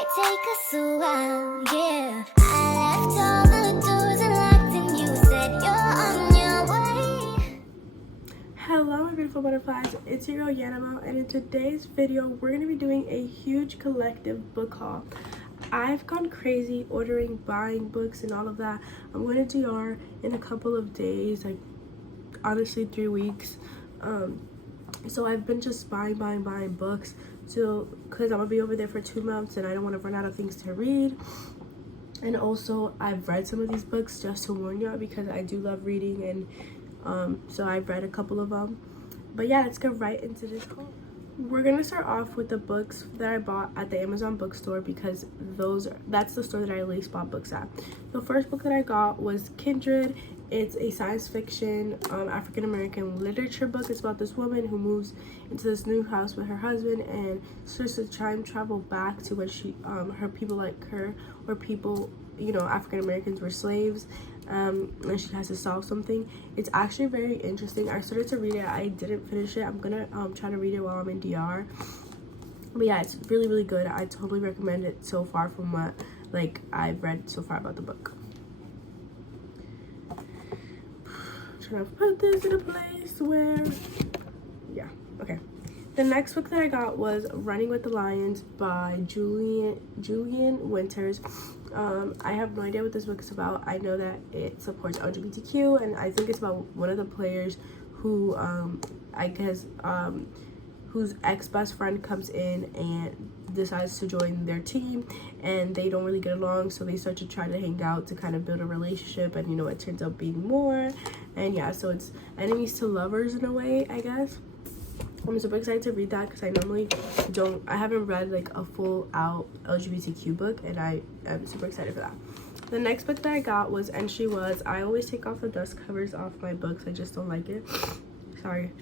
might take us a while, yeah. I left all the doors unlocked and you said you're on your way. Hello my beautiful butterflies, it's your girl Yanamo, and in today's video we're going to be doing a huge collective book haul. I've gone crazy ordering, buying books and all of that. I'm going to DR in a couple of days, like honestly 3 weeks. So I've been just buying books, so because I'm gonna be over there for 2 months and I don't want to run out of things to read. And also I've read some of these books, just to warn y'all, because I do love reading, and so I've read a couple of them. But yeah, let's get right into this haul. We're gonna start off with the books that I bought at the Amazon bookstore, because that's the store that I at least bought books at. The first book that I got was Kindred. It's a science fiction African American literature book. It's about this woman who moves into this new house with her husband and starts to time travel back to when her people like her, or people, you know, African Americans, were slaves. And she has to solve something. It's actually very interesting. I started to read it. I didn't finish it. I'm gonna try to read it while I'm in DR. But yeah, it's really good. I totally recommend it so far from what I've read so far about the book. Trying to put this in a place where, yeah, okay. The next book that I got was Running with the Lions by Julian Winters. I have no idea what this book is about. I know that it supports LGBTQ, and I think it's about one of the players who I guess whose ex-best friend comes in and decides to join their team, and they don't really get along, so they start to try to hang out to kind of build a relationship, and you know, it turns out being more. And yeah, so it's enemies to lovers in a way, I guess. I'm super excited to read that, because I haven't read like a full out LGBTQ book, and I am super excited for that. The next book that I got was And She Was. I always take off the dust covers off my books. I just don't like it. Sorry,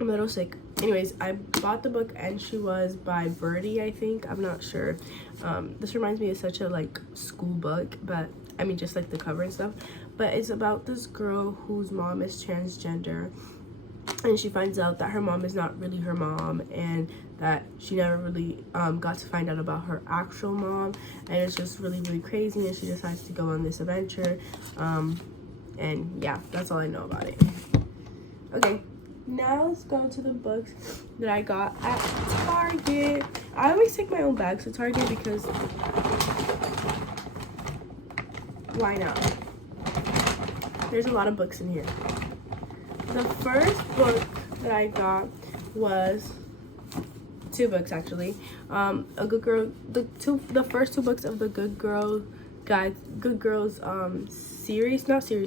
I'm a little sick. Anyways, I bought the book And She Was by Birdie, I think. I'm not sure. This reminds me of such a school book, but I mean, just like the cover and stuff. But it's about this girl whose mom is transgender, and she finds out that her mom is not really her mom, and that she never really got to find out about her actual mom, and it's just really crazy, and she decides to go on this adventure. And yeah, that's all I know about it. Okay, now let's go to the books that I got at Target. I always take my own bags to Target because why not? There's a lot of books in here. The first book that I got was 2 books actually. A Good Girl, the first 2 books of the Good Girls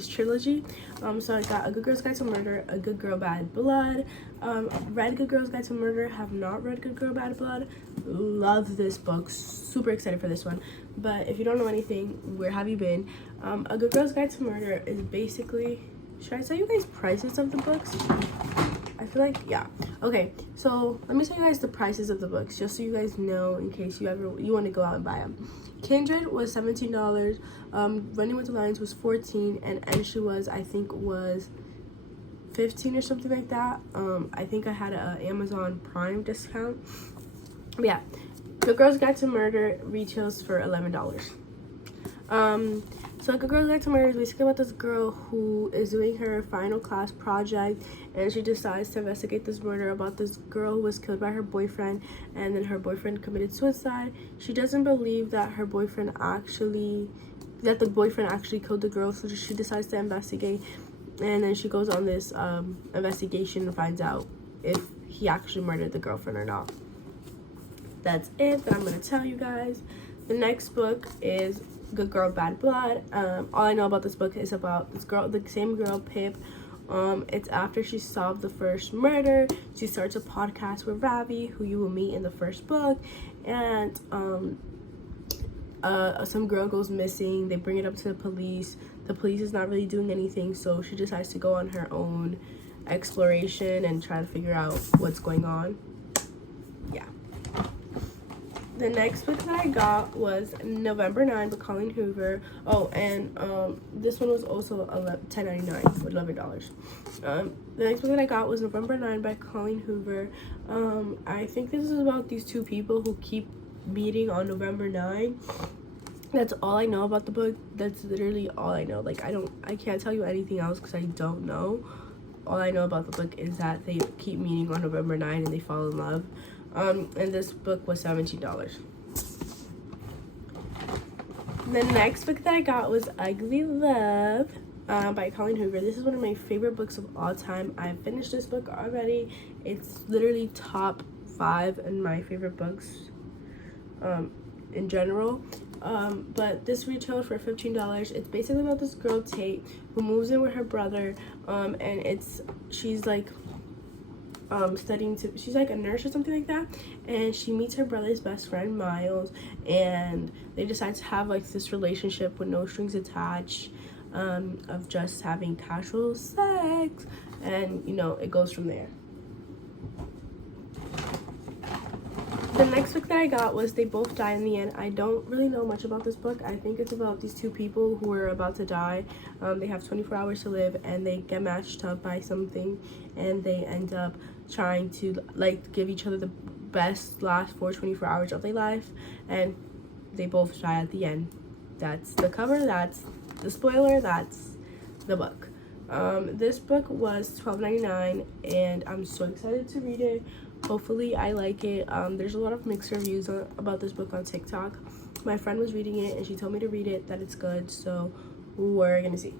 trilogy. So I got A Good Girl's Guide to Murder, A Good Girl Bad Blood. Read Good Girl's Guide to Murder, have not read Good Girl Bad Blood. Love this book, super excited for this one. But if you don't know anything, where have you been? A Good Girl's Guide to Murder is basically, should I tell you guys prices of the books? I feel like, yeah. Okay, so let me tell you guys the prices of the books, just so you guys know, in case you want to go out and buy them. Kindred was $17. Running with the Lions was $14, and She Was, I think, was $15 or something like that. I think I had an Amazon Prime discount. But yeah, Good Girl's Guide to Murder retails for $11. So Good Girl's Guide to Murder is basically about this girl who is doing her final class project, and she decides to investigate this murder about this girl who was killed by her boyfriend, and then her boyfriend committed suicide. She doesn't believe that the boyfriend actually killed the girl, so she decides to investigate, and then she goes on this investigation and finds out if he actually murdered the girlfriend or not. That's it that I'm going to tell you guys. The next book is Good Girl Bad Blood. All I know about this book is about this girl, the same girl, Pip. It's after she solved the first murder. She starts a podcast with Ravi, who you will meet in the first book, and some girl goes missing. They bring it up to the police. The police is not really doing anything, so she decides to go on her own exploration and try to figure out what's going on. Yeah. The next book that I got was November 9 by Colleen Hoover. Oh, and this one was also $10.99 with $11. The next book that I got was November 9 by Colleen Hoover. I think this is about these 2 people who keep meeting on November 9. That's all I know about the book. That's literally all I know. Like, I can't tell you anything else because I don't know. All I know about the book is that they keep meeting on November 9 and they fall in love. And this book was $17. The next book that I got was Ugly Love by Colleen Hoover. This is one of my favorite books of all time. I finished this book already. It's literally top 5 in my favorite books in general. But this retailed for $15. It's basically about this girl, Tate, who moves in with her brother, and she's like she's like a nurse or something like that, and she meets her brother's best friend, Miles, and they decide to have like this relationship with no strings attached, of just having casual sex, and you know, it goes from there. The next book that I got was They Both Die in the End. I don't really know much about this book. I think it's about these two people who are about to die. They have 24 hours to live, and they get matched up by something, and they end up trying to like give each other the best last 24 hours of their life, and they both die at the end. That's the cover, that's the spoiler, that's the book. This book was $12.99, and I'm so excited to read it. Hopefully I like it. There's a lot of mixed reviews about this book on TikTok. My friend was reading it and she told me to read it, that it's good, so we're gonna see.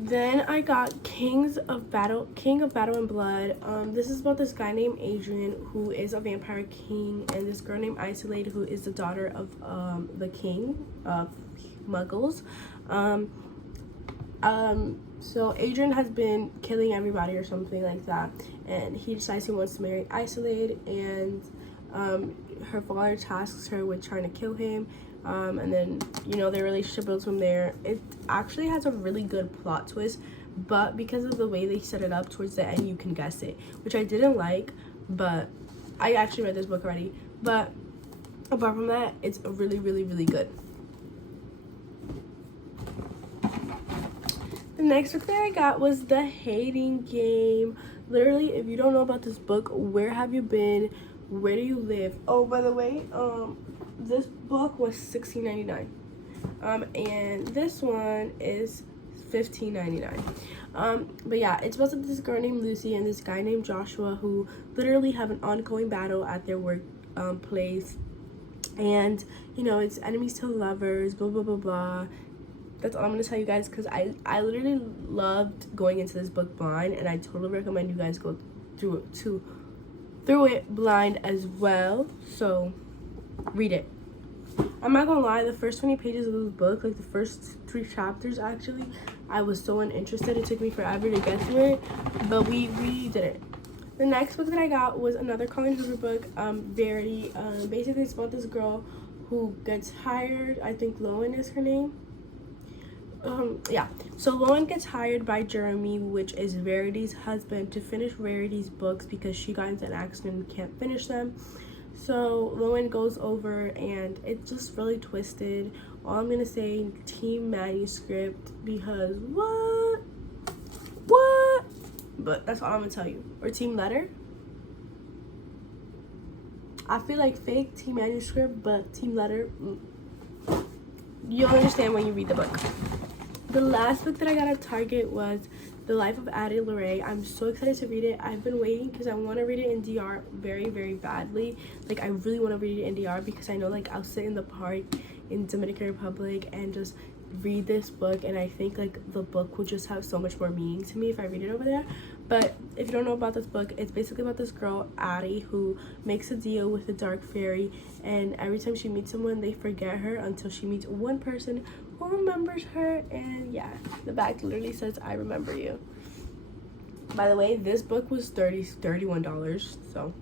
Then I got King of Battle and Blood. This is about this guy named Adrian, who is a vampire king, and this girl named Isolate, who is the daughter of the king of Muggles. So Adrian has been killing everybody or something like that, and he decides he wants to marry Isolate, and her father tasks her with trying to kill him, and then, you know, their relationship builds from there. It actually has a really good plot twist, but because of the way they set it up towards the end, you can guess it, which I didn't like, but I actually read this book already. But apart from that, it's really, really, really good. The next book that I got was The Hating Game. Literally, if you don't know about this book, where have you been? Where do you live? Oh, by the way, this book was $16.99. And this one is $15.99. But yeah, it's about this girl named Lucy and this guy named Joshua who literally have an ongoing battle at their work place. And, you know, it's enemies to lovers, blah, blah, blah, blah. That's all I'm gonna tell you guys, because I literally loved going into this book blind, and I totally recommend you guys go through it blind as well. So read it. I'm not gonna lie, the first 20 pages of this book, like the first 3 chapters actually, I was so uninterested. It took me forever to get through it, but we did it. The next book that I got was another Colleen Hoover book, Verity. Basically it's about this girl who gets hired. I think Lowen is her name. Yeah, so Lowen gets hired by Jeremy, which is Verity's husband, to finish Verity's books because she got into an accident and can't finish them. So Lowen goes over, and it's just really twisted. All I'm gonna say, team manuscript, because what? But that's all I'm gonna tell you. Or team letter. I feel like fake team manuscript, but team letter, you'll understand when you read the book. The last book that I got at Target was The Life of Addie LaRae. I'm so excited to read it. I've been waiting because I want to read it in DR very, very badly. Like, I really want to read it in DR because I know, like, I'll sit in the park in Dominican Republic and just read this book, and I think, like, the book will just have so much more meaning to me if I read it over there. But if you don't know about this book, it's basically about this girl, Addie, who makes a deal with the dark fairy, and every time she meets someone, they forget her until she meets one person who remembers her. And yeah, the back literally says, I remember you. By the way, this book was $31, so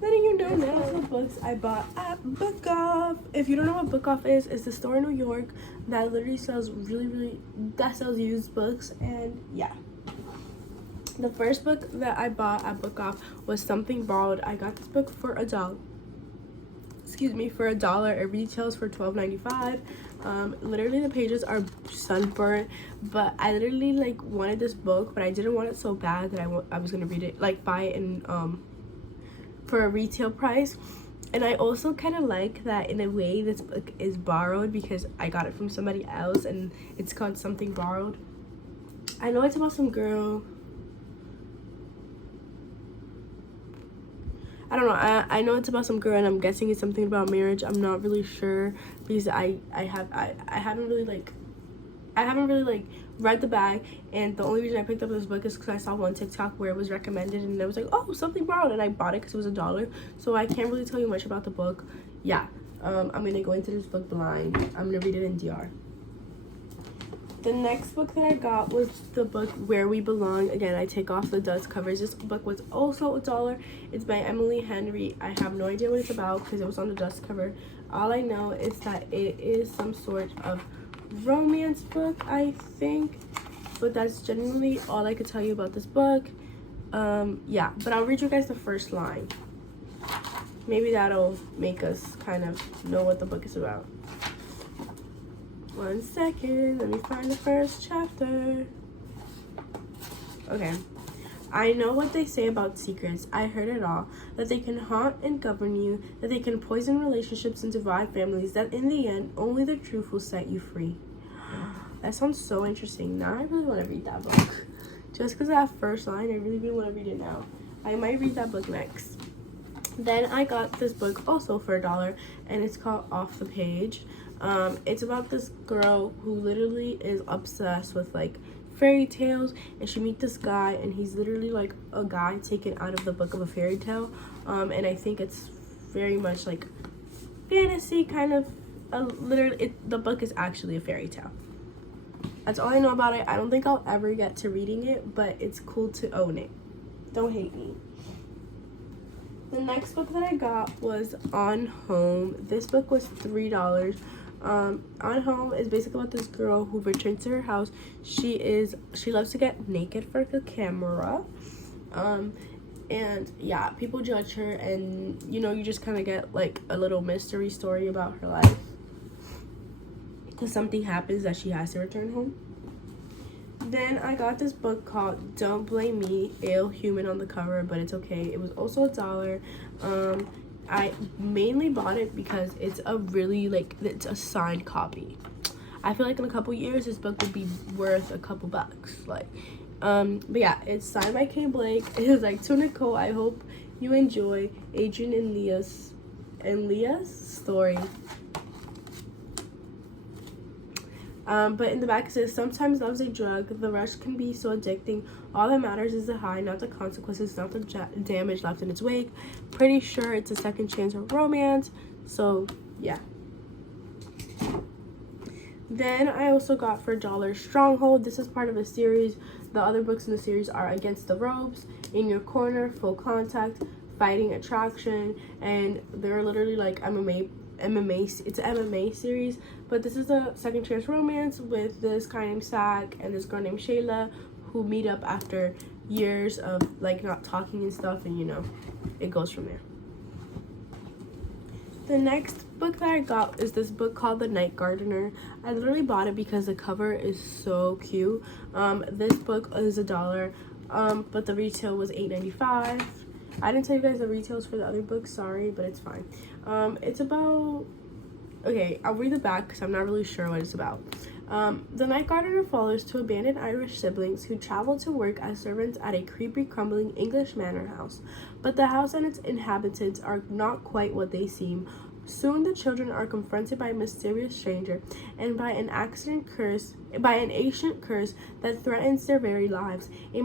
letting you know now the books I bought at Booktok. If you don't know what Booktok is, it's the store in New York that literally sells that sells used books. And yeah, the first book that I bought at Booktok was Something Borrowed. I got this book for $1. excuse me, for $1. It retails for $12.95. Literally the pages are sunburnt, but I literally like wanted this book, but I didn't want it so bad that I was gonna read it, like buy it in for a retail price. And I also kind of like that in a way this book is borrowed because I got it from somebody else and it's called Something Borrowed. I know it's about some girl. I don't know. I know it's about some girl, and I'm guessing it's something about marriage. I'm not really sure because I haven't really like read the bag, and the only reason I picked up this book is because I saw one TikTok where it was recommended, and I was like, oh, Something Borrowed, and I bought it because it was $1. So I can't really tell you much about the book. Yeah, I'm gonna go into this book blind. I'm gonna read it in DR. The next book that I got was the book Where We Belong. Again, I take off the dust covers. This book was also $1. It's by Emily Henry. I have no idea what it's about because it was on the dust cover. All I know is that it is some sort of romance book, I think. But that's genuinely all I could tell you about this book. Yeah, but I'll read you guys the first line. Maybe that'll make us kind of know what the book is about. 1 second, let me find the first chapter. Okay. I know what they say about secrets. I heard it all. That they can haunt and govern you. That they can poison relationships and divide families. That in the end, only the truth will set you free. That sounds so interesting. Now I really want to read that book. Just because of that first line, I really want to read it now. I might read that book next. Then I got this book also for $1, and it's called Off the Page. It's about this girl who literally is obsessed with like fairy tales, and she meets this guy, and he's literally like a guy taken out of the book of a fairy tale. And I think it's very much like fantasy kind of. The book is actually a fairy tale. That's all I know about it. I don't think I'll ever get to reading it, but it's cool to own it. Don't hate me. The next book that I got was On Home. This book was $3. On Home is basically about this girl who returns to her house. She loves to get naked for the camera. And yeah, people judge her, and you know, you just kind of get like a little mystery story about her life. Because something happens that she has to return home. Then I got this book called Don't Blame Me, Ale Human on the cover, but it's okay. It was also $1. I mainly bought it because it's it's a signed copy. I feel like in a couple years this book would be worth a couple bucks. But yeah, it's signed by K. Blake. It was like, to Nicole, I hope you enjoy Adrian and Leah's story. But in the back it says, sometimes love's a drug. The rush can be so addicting. All that matters is the high, not the consequences, not the damage left in its wake. Pretty sure it's a second chance of romance. So, yeah. Then I also got for $1 Stronghold. This is part of a series. The other books in the series are Against the Ropes, In Your Corner, Full Contact, Fighting Attraction, and they're literally like MMA. It's an MMA series, but this is a second chance romance with this guy named Zach and this girl named Shayla, who meet up after years of like not talking and stuff, and you know, it goes from there. The next book that I got is this book called The Night Gardener. I literally bought it because the cover is so cute. This book is $1, but the retail was $8.95. I didn't tell you guys the retails for the other books, sorry, but it's fine. It's about, okay, I'll read the back because I'm not really sure what it's about. The Night Gardener follows two abandoned Irish siblings who travel to work as servants at a creepy, crumbling English manor house. But the house and its inhabitants are not quite what they seem. Soon the children are confronted by a mysterious stranger and by an ancient curse that threatens their very lives. A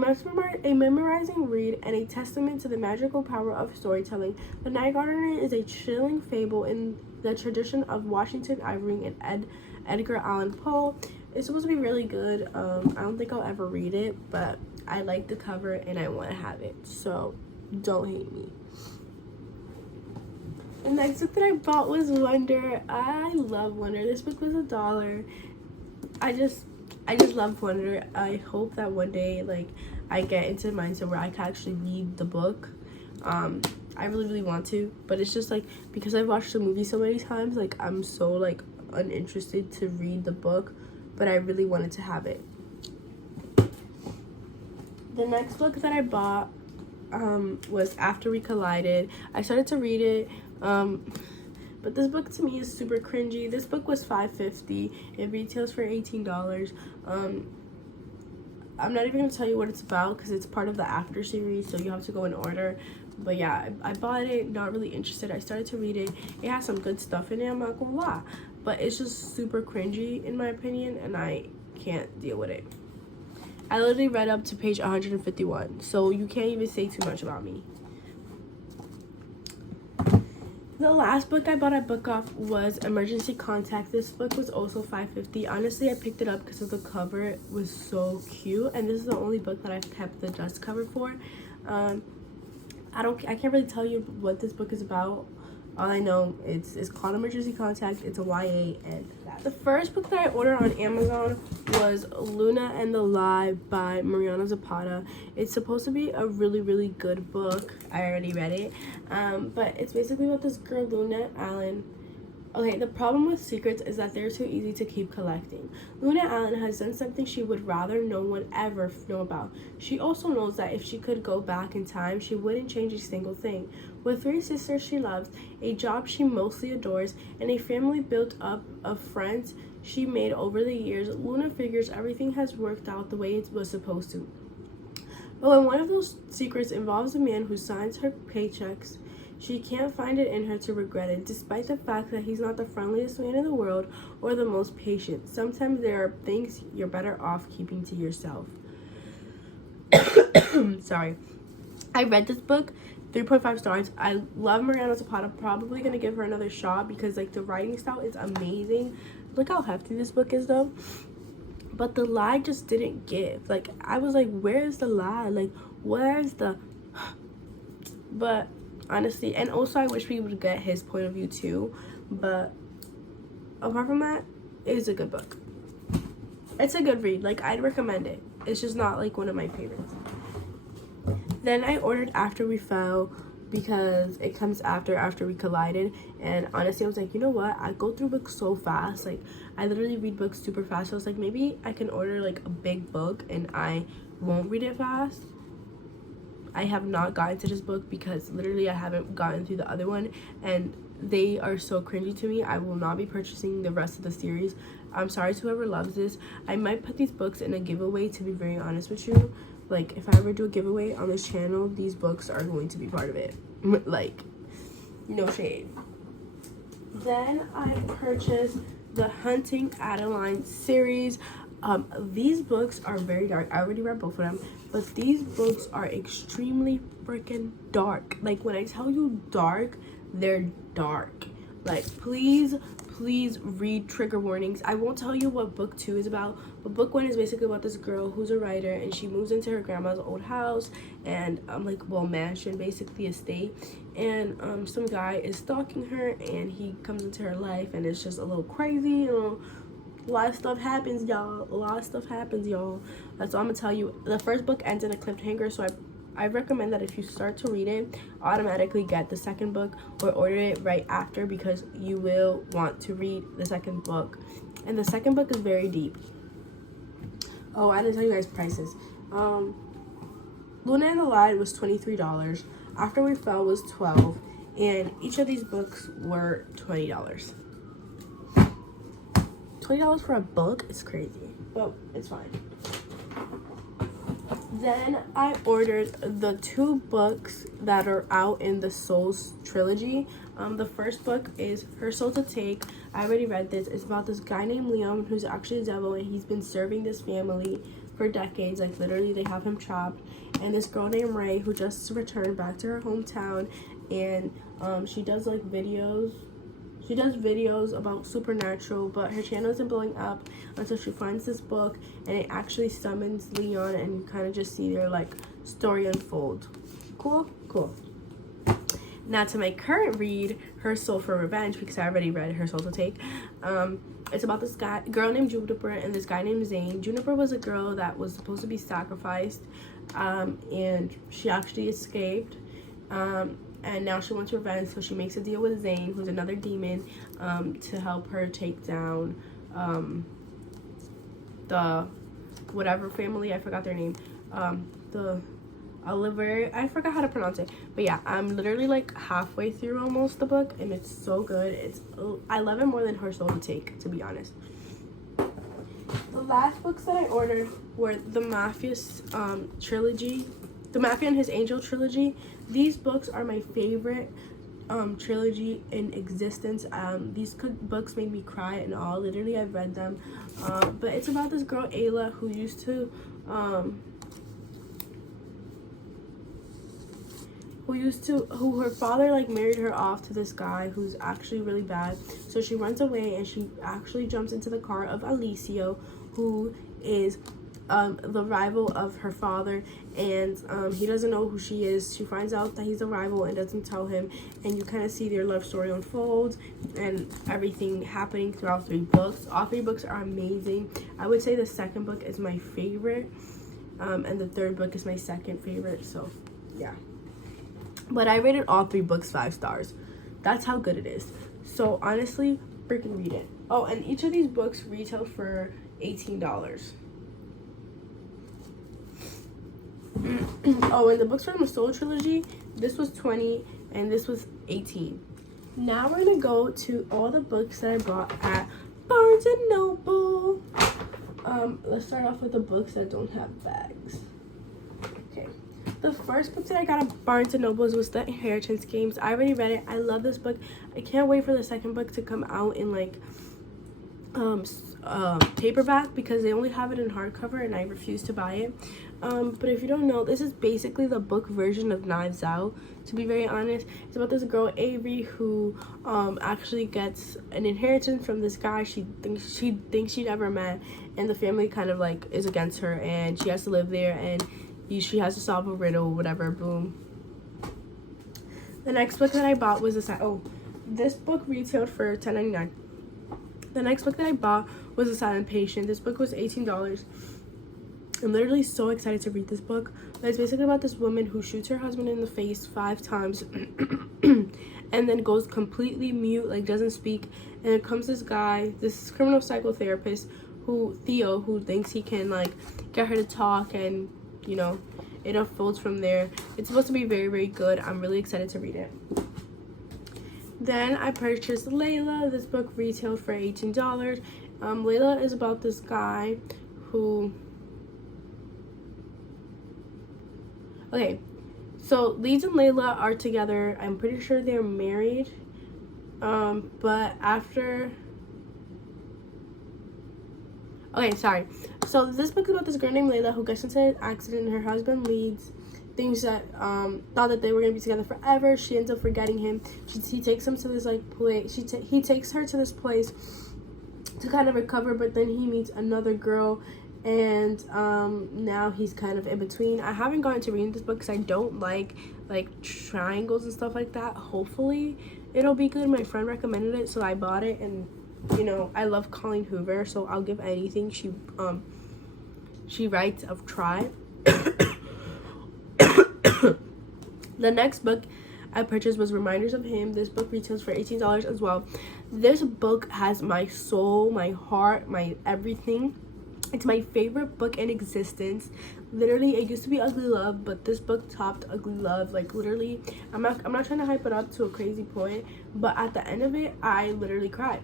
memorizing read and a testament to the magical power of storytelling. The Night Gardener is a chilling fable in the tradition of Washington Irving and Edgar Allan Poe. It's supposed to be really good. I don't think I'll ever read it, but I like the cover and I want to have it, so don't hate me. The next book that I bought was Wonder. I love Wonder. This book was $1. I just love Wonder. I hope that one day, like, I get into the mindset where I can actually read the book. I really want to, but it's just like because I've watched the movie so many times, like I'm so like uninterested to read the book, but I really wanted to have it. The next book that I bought was After We Collided. I started to read it, but this book to me is super cringy. This book was $5.50. It retails for $18. I'm not even gonna tell you what it's about because it's part of the After series, so you have to go in order. But yeah, I bought it, not really interested. I started to read it. It has some good stuff in it, I'm not gonna lie, but it's just super cringy in my opinion, and I can't deal with it. I literally read up to page 151, so you can't even say too much about me. The last book I bought at Booktok was Emergency Contact. This book was also $5.50. Honestly, I picked it up because of the cover. It was so cute, and this is the only book that I've kept the dust cover for. I can't really tell you what this book is about. All I know it's called Emergency Contact. It's a YA, and the first book that I ordered on Amazon was Luna and the Lie by Mariana Zapata. It's supposed to be a really good book. I already read it, but it's basically about this girl Luna Allen. Okay, the problem with secrets is that they're too easy to keep collecting. Luna Allen has done something she would rather no one ever know about. She also knows that if she could go back in time, she wouldn't change a single thing. With 3 sisters she loves, a job she mostly adores, and a family built up of friends she made over the years, Luna figures everything has worked out the way it was supposed to. But when one of those secrets involves a man who signs her paychecks, she can't find it in her to regret it, despite the fact that he's not the friendliest man in the world or the most patient. Sometimes there are things you're better off keeping to yourself. Sorry. I read this book, 3.5 stars. I love Mariana Zapata. Probably gonna give her another shot because like the writing style is amazing. Look how hefty this book is though. But the lie just didn't give. Like I was like, where's the lie? Like where's the but honestly, and also I wish we would get his point of view too, but apart from that, it is a good book. It's a good read. Like I'd recommend it. It's just not like one of my favorites. Then I ordered After We Fell because it comes after We Collided, and honestly I was like, you know what, I go through books so fast. Like I literally read books super fast, so I was like, maybe I can order like a big book and I won't read it fast. I have not gotten to this book because literally I haven't gotten through the other one, and they are so cringy to me. I will not be purchasing the rest of the series. I'm sorry to whoever loves this. I might put these books in a giveaway, to be very honest with you. Like if I ever do a giveaway on this channel, these books are going to be part of it. Like no shade. Then I purchased the Hunting Adeline series. These books are very dark. I already read both of them, but these books are extremely freaking dark. Like when I tell you dark, they're dark. Like please read trigger warnings. I won't tell you what book 2 is about, but book 1 is basically about this girl who's a writer, and she moves into her grandma's old house and mansion, basically estate, and some guy is stalking her, and he comes into her life, and it's just a little crazy, you know. A lot of stuff happens, y'all. That's all I'm gonna tell you. The first book ends in a cliffhanger, so I recommend that if you start to read it, automatically get the second book or order it right after, because you will want to read the second book. And the second book is very deep. Oh, I didn't tell you guys prices. Luna and the Lie was $23. After We Fell was $12, and each of these books were $20. $20 for a book is crazy, but it's fine. Then I ordered the 2 books that are out in the Souls trilogy. The first book is Her Soul to Take. I already read this. It's about this guy named Leon who's actually a devil, and he's been serving this family for decades. Like literally they have him trapped. And this girl named Ray who just returned back to her hometown, and she does like videos. She does videos about supernatural, but her channel isn't blowing up until she finds this book, and it actually summons Leon, and you kind of just see their like story unfold. Cool. Now to my current read, Her Soul for Revenge, because I already read Her Soul to Take. It's about this girl named Juniper and this guy named Zane. Juniper was a girl that was supposed to be sacrificed, and she actually escaped. And now she wants revenge, so she makes a deal with Zane, who's another demon, to help her take down the whatever family, I forgot their name, the Oliver, I forgot how to pronounce it, but yeah, I'm literally like halfway through almost the book, and it's so good. I love it more than Her Soul to Take, to be honest. The last books that I ordered were the Mafia's trilogy, the Mafia and His Angel trilogy. These books are my favorite trilogy in existence. These books made me cry and all. Literally, I've read them. But it's about this girl Ayla who her father like married her off to this guy who's actually really bad. So she runs away and she actually jumps into the car of Alicio, who is the rival of her father, and he doesn't know who she is. She finds out that he's a rival and doesn't tell him, and you kind of see their love story unfold and everything happening throughout 3 books. All 3 books are amazing. I would say the second book is my favorite, and the third book is my second favorite, so yeah. But I rated all 3 books 5 stars. That's how good it is. So honestly, freaking read it. Oh, and each of these books retail for $18. Oh, and the books from the Soul trilogy, this was $20 and this was $18. Now we're gonna go to all the books that I bought at Barnes and Noble. Let's start off with the books that don't have bags. Okay. The first book that I got at Barnes & Noble was The Inheritance Games. I already read it. I love this book. I can't wait for the second book to come out in like paperback, because they only have it in hardcover and I refuse to buy it. But if you don't know, this is basically the book version of Knives Out, to be very honest. It's about this girl Avery who actually gets an inheritance from this guy she thinks she never met, and the family kind of like is against her and she has to live there, and she has to solve a riddle, whatever, boom. The next book that I bought was this book retailed for $10.99. The next book that I bought was The Silent Patient. This book was $18. I'm literally so excited to read this book. But it's basically about this woman who shoots her husband in the face 5 times and then goes completely mute, like doesn't speak. And then comes this guy, this criminal psychotherapist, Theo, who thinks he can like get her to talk, and you know, it unfolds from there. It's supposed to be very, very good. I'm really excited to read it. Then I purchased Layla. This book retailed for $18. Layla is about this guy who... Okay, so Leeds and Layla are together. I'm pretty sure they're married. But after... Okay, sorry. So this book is about this girl named Layla who gets into an accident, and her husband Leeds thinks that thought that they were gonna be together forever. She ends up forgetting him. He takes him to this like place. He takes her to this place to kind of recover, but then he meets another girl, and now he's kind of in between. I haven't gotten to reading this book because I don't like triangles and stuff like that. Hopefully it'll be good. My friend recommended it, so I bought it, and you know, I love Colleen Hoover, so I'll give anything she writes a try. The next book I purchased was Reminders of Him. This book retails for $18 as well. This book has my soul, my heart, my everything. It's my favorite book in existence. Literally, it used to be Ugly Love, but this book topped Ugly Love. Like literally, I'm not trying to hype it up to a crazy point, but at the end of it, I literally cried.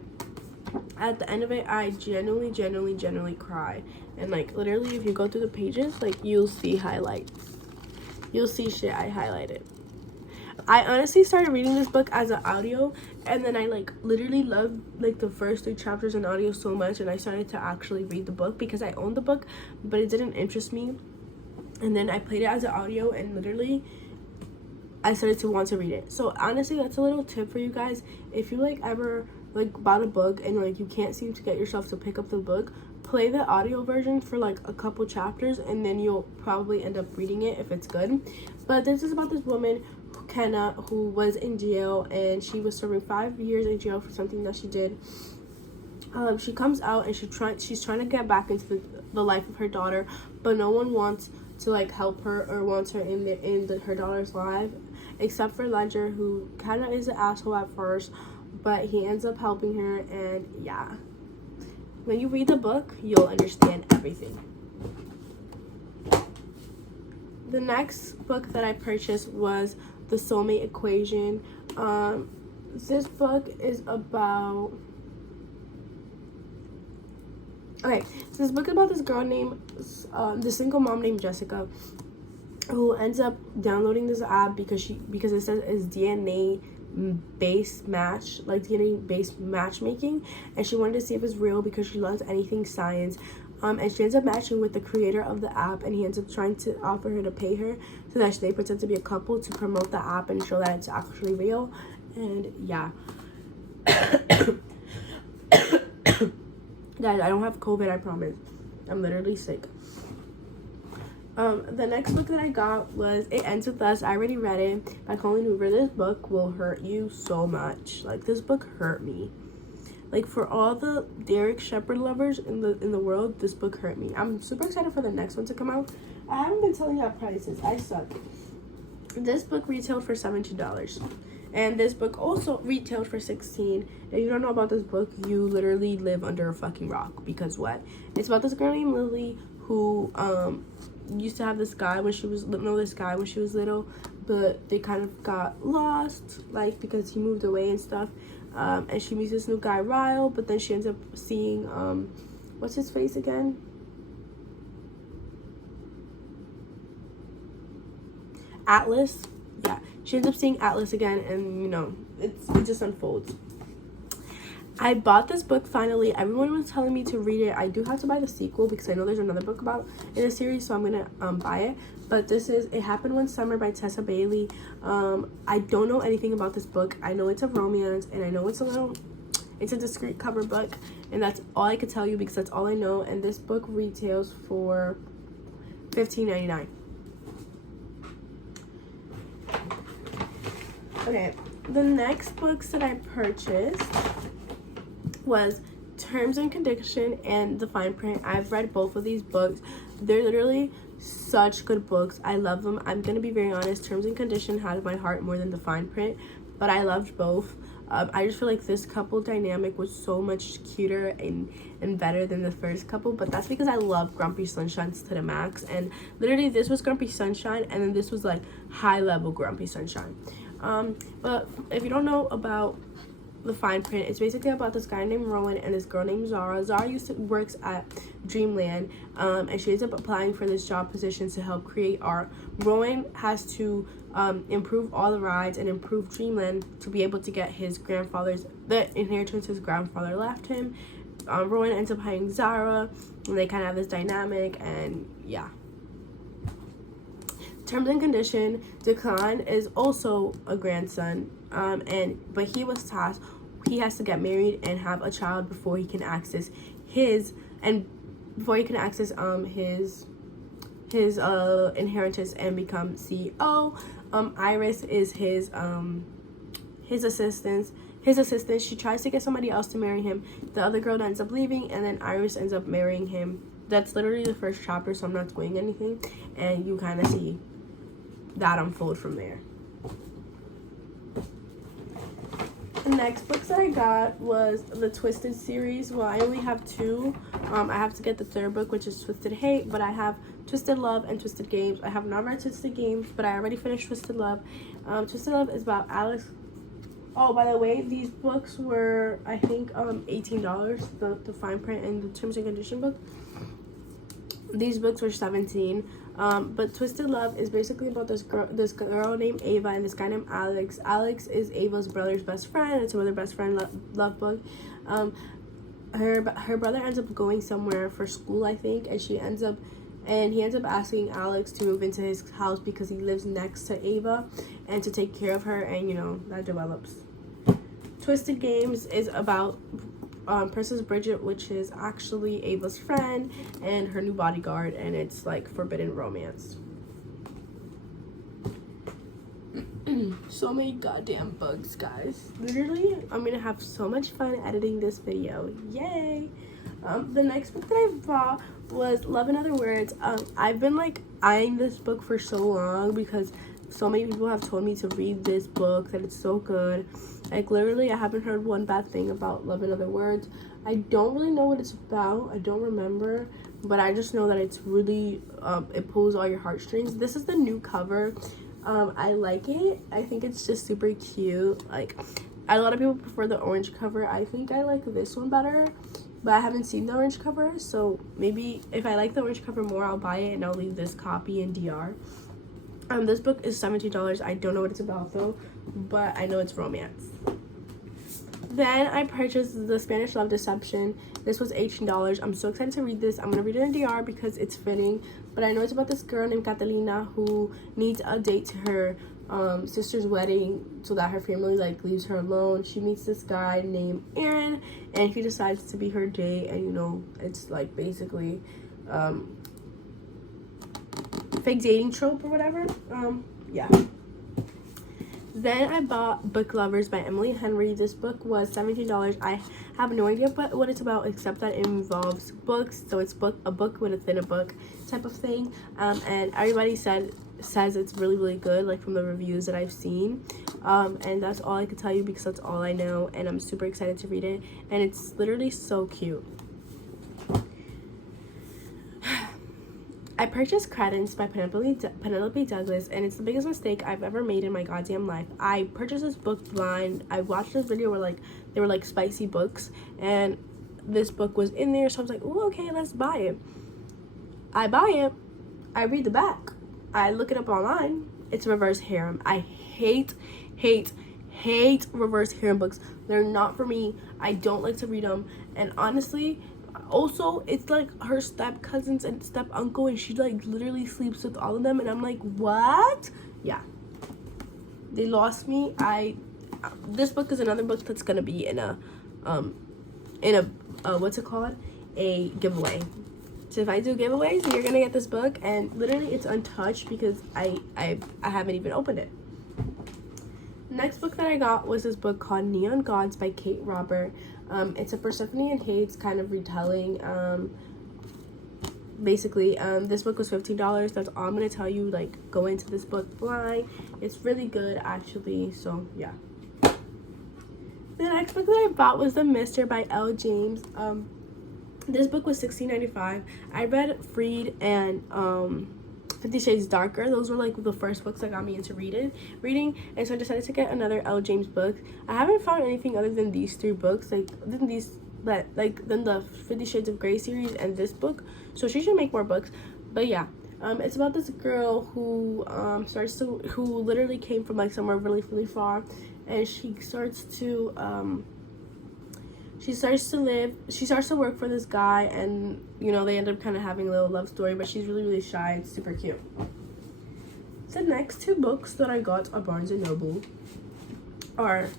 At the end of it, I genuinely cried. And like literally, if you go through the pages, like you'll see highlights. You'll see shit I highlighted. I honestly started reading this book as an audio, and then I like literally loved like the first 3 chapters in audio so much, and I started to actually read the book because I owned the book, but it didn't interest me. And then I played it as an audio, and literally I started to want to read it. So honestly, that's a little tip for you guys. If you like ever like bought a book and like you can't seem to get yourself to pick up the book, play the audio version for like a couple chapters, and then you'll probably end up reading it if it's good. But this is about this woman, Kenna, who was in jail, and she was serving 5 years in jail for something that she did. She comes out and she's trying to get back into the life of her daughter, but no one wants to like help her or wants her in her daughter's life. except for Ledger, who kind of is an asshole at first, but he ends up helping her. And yeah, when you read the book, you'll understand everything. The next book that I purchased was The Soulmate Equation. This book is about... Okay, so this book is about this girl named, the single mom named Jessica, who ends up downloading this app because it says it's DNA based match, like DNA based matchmaking, and she wanted to see if it's real because she loves anything science. And she ends up matching with the creator of the app, and he ends up trying to offer her to pay her so that they pretend to be a couple to promote the app and show that it's actually real. And yeah. Guys, I don't have COVID, I promise. I'm literally sick. The next book that I got was It Ends With Us. I already read it by Colleen Hoover. This book will hurt you so much. Like, this book hurt me. Like, for all the Derek Shepherd lovers in the world, this book hurt me. I'm super excited for the next one to come out. I haven't been telling you prices. I suck. This book retailed for $17. And this book also retailed for $16. If you don't know about this book, you literally live under a fucking rock. Because what? It's about this girl named Lily who used to have this guy when she was little, but they kind of got lost, like, because he moved away and stuff. And she meets this new guy, Ryle, but then she ends up seeing what's his face again? Atlas. Yeah, she ends up seeing Atlas again, and you know, it just unfolds. I bought this book finally. Everyone was telling me to read it. I do have to buy the sequel because I know there's another book about in the series, so I'm gonna buy it. But this is It Happened One Summer by Tessa Bailey. I don't know anything about this book. I know it's a romance, and I know it's a discreet cover book, and that's all I could tell you because that's all I know. And this book retails for $15.99. Okay, the next books that I purchased was Terms and Condition and The Fine Print. I've read both of these books. They're literally such good books. I love them. I'm gonna be very honest, Terms and Condition had my heart more than The Fine Print, but I loved both. I just feel like this couple dynamic was so much cuter and better than the first couple, but that's because I love Grumpy Sunshines to the max. And literally this was Grumpy Sunshine, and then this was like high level Grumpy Sunshine. But if you don't know about The Fine Print, it's basically about this guy named Rowan and this girl named Zara. Zara works at Dreamland, and she ends up applying for this job position to help create art. Rowan has to improve all the rides and improve Dreamland to be able to get the inheritance his grandfather left him. Rowan ends up hiring Zara, and they kind of have this dynamic, and yeah. Terms and Condition, Declan is also a grandson, but he was tasked, he has to get married and have a child before he can access his inheritance and become CEO. Iris is his assistant. She tries to get somebody else to marry him. The other girl ends up leaving, and then Iris ends up marrying him. That's literally the first chapter, so I'm not spoiling anything, and you kind of see that unfold from there. The next books that I got was the Twisted series. Well, I only have two. I have to get the third book, which is Twisted Hate, but I have Twisted Love and Twisted Games. I have not read Twisted Games, but I already finished Twisted Love. Twisted Love is about Alex. Oh, by the way, these books were, I think, $18. The Fine Print and the Terms and Condition book. These books were $17. But Twisted Love is basically about this girl named Ava and this guy named Alex. Alex is Ava's brother's best friend. It's another best friend love book. Her brother ends up going somewhere for school, I think, and he ends up asking Alex to move into his house because he lives next to Ava and to take care of her, and you know, that develops. Twisted Games is about Princess Bridget, which is actually Ava's friend and her new bodyguard, and it's like forbidden romance. So many goddamn bugs, guys. Literally, I'm gonna have so much fun editing this video. Yay! The next book that I bought was Love in Other Words. I've been like eyeing this book for so long because so many people have told me to read this book, that it's so good. Like, literally, I haven't heard one bad thing about Love in Other Words. I don't really know what it's about. I don't remember. But I just know that it's really, it pulls all your heartstrings. This is the new cover. I like it. I think it's just super cute. Like, a lot of people prefer the orange cover. I think I like this one better. But I haven't seen the orange cover. So maybe if I like the orange cover more, I'll buy it and I'll leave this copy in DR. This book is $17. I don't know what it's about though, but I know it's romance. Then I purchased The Spanish Love Deception. This was $18. I'm so excited to read this. I'm gonna read it in DR because it's fitting, but I know it's about this girl named Catalina who needs a date to her sister's wedding so that her family like leaves her alone. She meets this guy named Aaron and he decides to be her date, and you know, it's like basically fake dating trope or whatever. Yeah. Then I bought Book Lovers by Emily Henry. This book was $17. I have no idea what it's about, except that it involves books. So it's a book within a book type of thing. And everybody says it's really, really good, like from the reviews that I've seen. And that's all I can tell you because that's all I know. And I'm super excited to read it. And it's literally so cute. I purchased Credence by Penelope Douglas, and it's the biggest mistake I've ever made in my goddamn life. I purchased this book blind. I watched this video where they were like spicy books, and this book was in there, so I was like, oh, okay, let's buy it. I buy it. I read the back. I look it up online. It's reverse harem. I hate reverse harem books. They're not for me. I don't like to read them, and honestly, also, it's like her step cousins and step uncle, and she like literally sleeps with all of them, and I'm like, what? Yeah, they lost me. This book is another book that's gonna be in a what's it called, a giveaway. So if I do giveaways, you're gonna get this book, and literally it's untouched because I haven't even opened it. Next book that I got was this book called Neon Gods by Kate Robert. It's a Persephone and Hades kind of retelling. Basically, this book was $15. That's all I'm gonna tell you. Like, go into this book blind. It's really good, actually. So yeah. The next book that I bought was The Mister by L. James. This book was $16.95. I read Freed and 50 Shades Darker. Those were like the first books that got me into reading, and so I decided to get another L. James book. I haven't found anything other than these three books, than the 50 Shades of Grey series and this book, so she should make more books. But yeah, it's about this girl who who literally came from like somewhere really, really far, and she starts to work for this guy, and you know, they end up kind of having a little love story, but she's really, really shy. It's super cute. The next two books that I got at Barnes & Noble are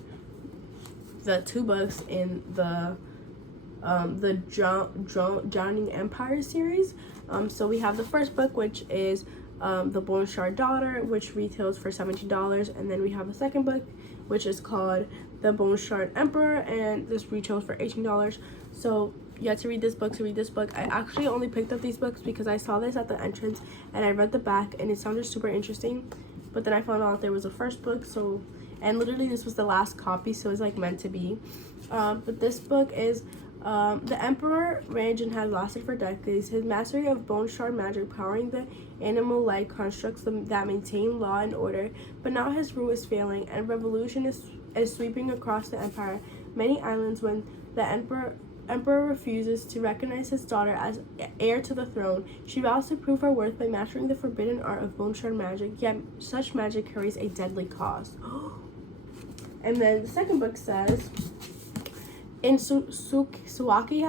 the two books in the Drowning Empire series. So we have the first book, which is The Bone Shard Daughter, which retails for $17, and then we have the second book, which is called The Bone Shard Emperor, and this retails for $18. So you have to read this book I actually only picked up these books because I saw this at the entrance and I read the back and it sounded super interesting, but then I found out there was a first book, so, and literally this was the last copy, so it's like meant to be. But this book is the Emperor Ranjin has lasted for decades. His mastery of bone shard magic powering the animal-like constructs that maintain law and order, but now his rule is failing and revolution is sweeping across the empire. Many islands, when the Emperor refuses to recognize his daughter as heir to the throne. She vows to prove her worth by mastering the forbidden art of bone shard magic, yet such magic carries a deadly cost. And then the second book says, Lin Suwaki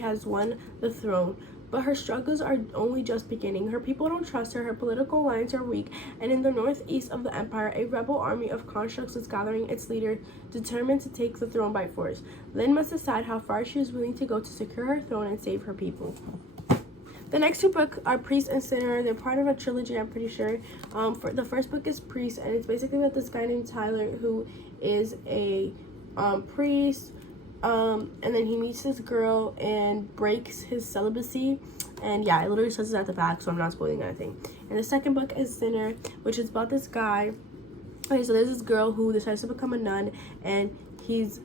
has won the throne, but her struggles are only just beginning. Her people don't trust her, her political lines are weak, and in the northeast of the empire, a rebel army of constructs is gathering its leader, determined to take the throne by force. Lin must decide how far she is willing to go to secure her throne and save her people. The next two books are Priest and Sinner. They're part of a trilogy, I'm pretty sure. For the first book is Priest, and it's basically about this guy named Tyler who is a priest, and then he meets this girl and breaks his celibacy, And yeah, it literally says it at the back, so I'm not spoiling anything. And the second book is Sinner, which is about this guy. Okay, so there's this girl who decides to become a nun, and she's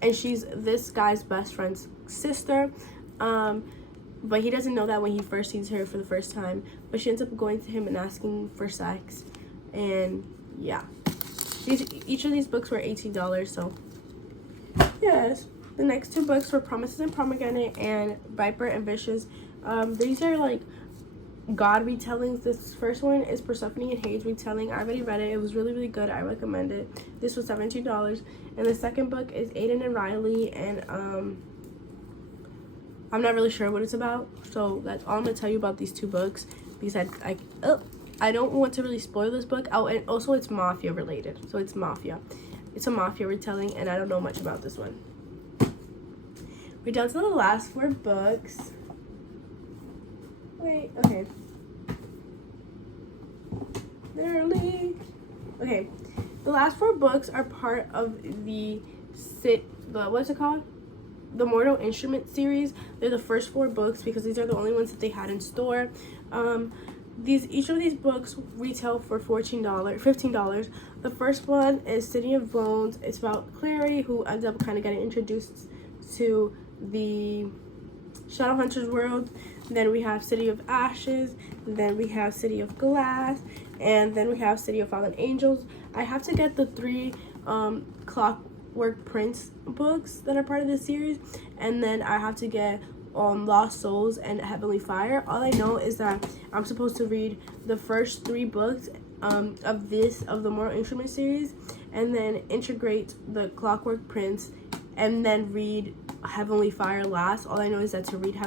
this guy's best friend's sister. But he doesn't know that when he first sees her for the first time. But she ends up going to him and asking for sex. And yeah, each of these books were $18. So yes, the next two books were Promises and Pomegranate and Viper and Vicious. These are like God retellings. This first one is Persephone and Hades retelling. I already read it. It was really, really good. I recommend it. This was $17. And the second book is Aiden and Riley, and I'm not really sure what it's about, so that's all I'm gonna tell you about these two books, because I don't want to really spoil this book. Oh, and also it's mafia related, so it's mafia. It's a mafia retelling, and I don't know much about this one. We're down to the last 4 books. Wait, okay. Literally. Okay, the last 4 books are part of the what's it called? The Mortal Instrument series. They're the first 4 books because these are the only ones that they had in store. Each of these books retail for $15. The first one is City of Bones. It's about Clary, who ends up kind of getting introduced to the Shadowhunters world. Then we have City of Ashes. Then we have City of Glass, and then we have City of Fallen Angels. I have to get the 3 Clockwork Prince books that are part of this series, and then I have to get Lost Souls and Heavenly Fire. All I know is that I'm supposed to read the first 3 books of the Mortal Instrument series, and then integrate the Clockwork Prince, and then read Heavenly Fire last. All I know is that to read City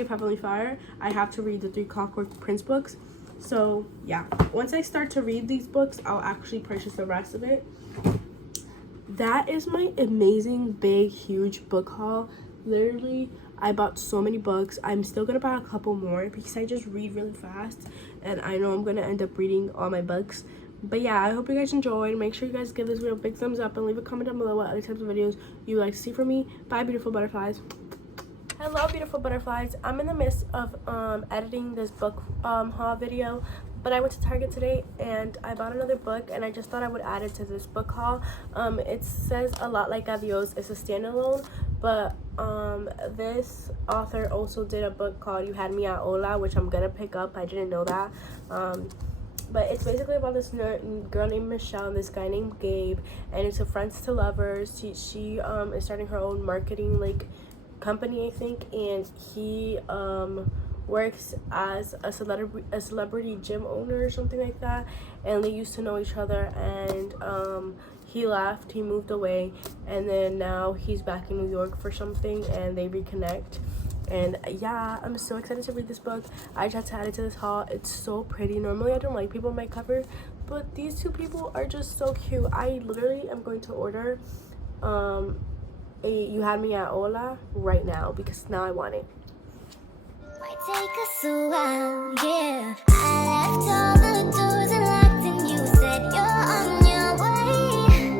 of Heavenly Fire, I have to read the 3 Clockwork Prince books. So yeah, once I start to read these books, I'll actually purchase the rest of it. That is my amazing, big, huge book haul. Literally, I bought so many books. I'm still gonna buy a couple more because I just read really fast, and I know I'm gonna end up reading all my books. But yeah, I hope you guys enjoyed. Make sure you guys give this video a big thumbs up and leave a comment down below what other types of videos you like to see from me. Bye, beautiful butterflies. Hello, beautiful butterflies. I'm in the midst of editing this book haul video, but I went to Target today and I bought another book, and I just thought I would add it to this book haul. It says a lot like Adios. It's a standalone, but this author also did a book called You Had Me at Hola, which I'm gonna pick up. I didn't know that. But it's basically about this girl named Michelle and this guy named Gabe, and it's a friends to lovers. She is starting her own marketing company, I think, and he works as a celebrity gym owner or something like that, and they used to know each other, and he left, he moved away, and then now he's back in New York for something, and they reconnect. And yeah, I'm so excited to read this book. I just had to add it to this haul. It's so pretty. Normally I don't like people on my cover, but these 2 people are just so cute. I literally am going to order You Had Me at Hola right now because now I want it. Might take us a while, yeah.